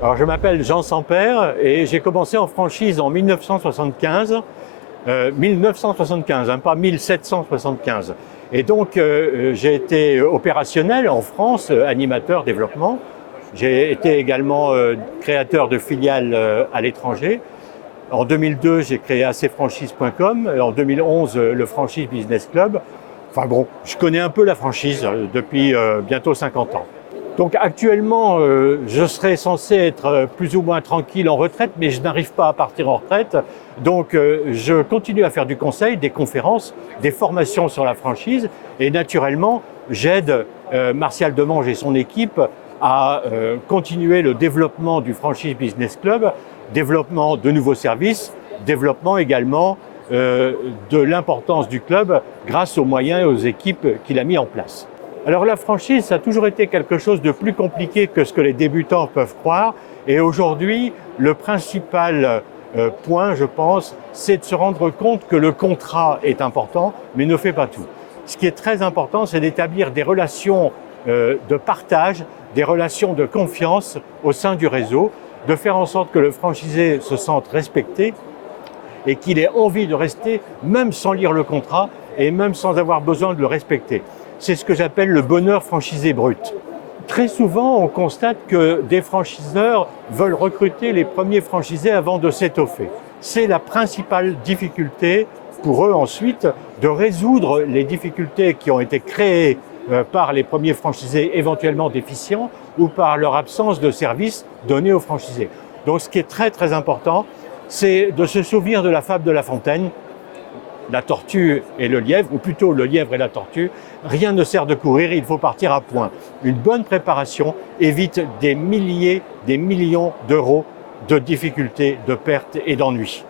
Alors, je m'appelle Jean Sampère et j'ai commencé en franchise en 1975. 1975, pas 1775. Et donc, j'ai été opérationnel en France, animateur développement. J'ai été également créateur de filiales à l'étranger. En 2002, j'ai créé acfranchise.com. En 2011, le Franchise Business Club. Enfin bon, je connais un peu la franchise depuis bientôt 50 ans. Donc actuellement, je serais censé être plus ou moins tranquille en retraite, mais je n'arrive pas à partir en retraite. Donc je continue à faire du conseil, des conférences, des formations sur la franchise et naturellement, j'aide Martial Demange et son équipe à continuer le développement du Franchise Business Club, développement de nouveaux services, développement également de l'importance du club grâce aux moyens et aux équipes qu'il a mis en place. Alors la franchise, ça a toujours été quelque chose de plus compliqué que ce que les débutants peuvent croire. Et aujourd'hui, le principal point, je pense, c'est de se rendre compte que le contrat est important, mais ne fait pas tout. Ce qui est très important, c'est d'établir des relations de partage, des relations de confiance au sein du réseau, de faire en sorte que le franchisé se sente respecté et qu'il ait envie de rester, même sans lire le contrat et même sans avoir besoin de le respecter. C'est ce que j'appelle le bonheur franchisé brut. Très souvent, on constate que des franchiseurs veulent recruter les premiers franchisés avant de s'étoffer. C'est la principale difficulté pour eux ensuite de résoudre les difficultés qui ont été créées par les premiers franchisés éventuellement déficients ou par leur absence de service donné aux franchisés. Donc ce qui est très très important, c'est de se souvenir de la fable de La Fontaine, la tortue et le lièvre, ou plutôt le lièvre et la tortue. Rien ne sert de courir, il faut partir à point. Une bonne préparation évite des milliers, des millions d'euros de difficultés, de pertes et d'ennuis.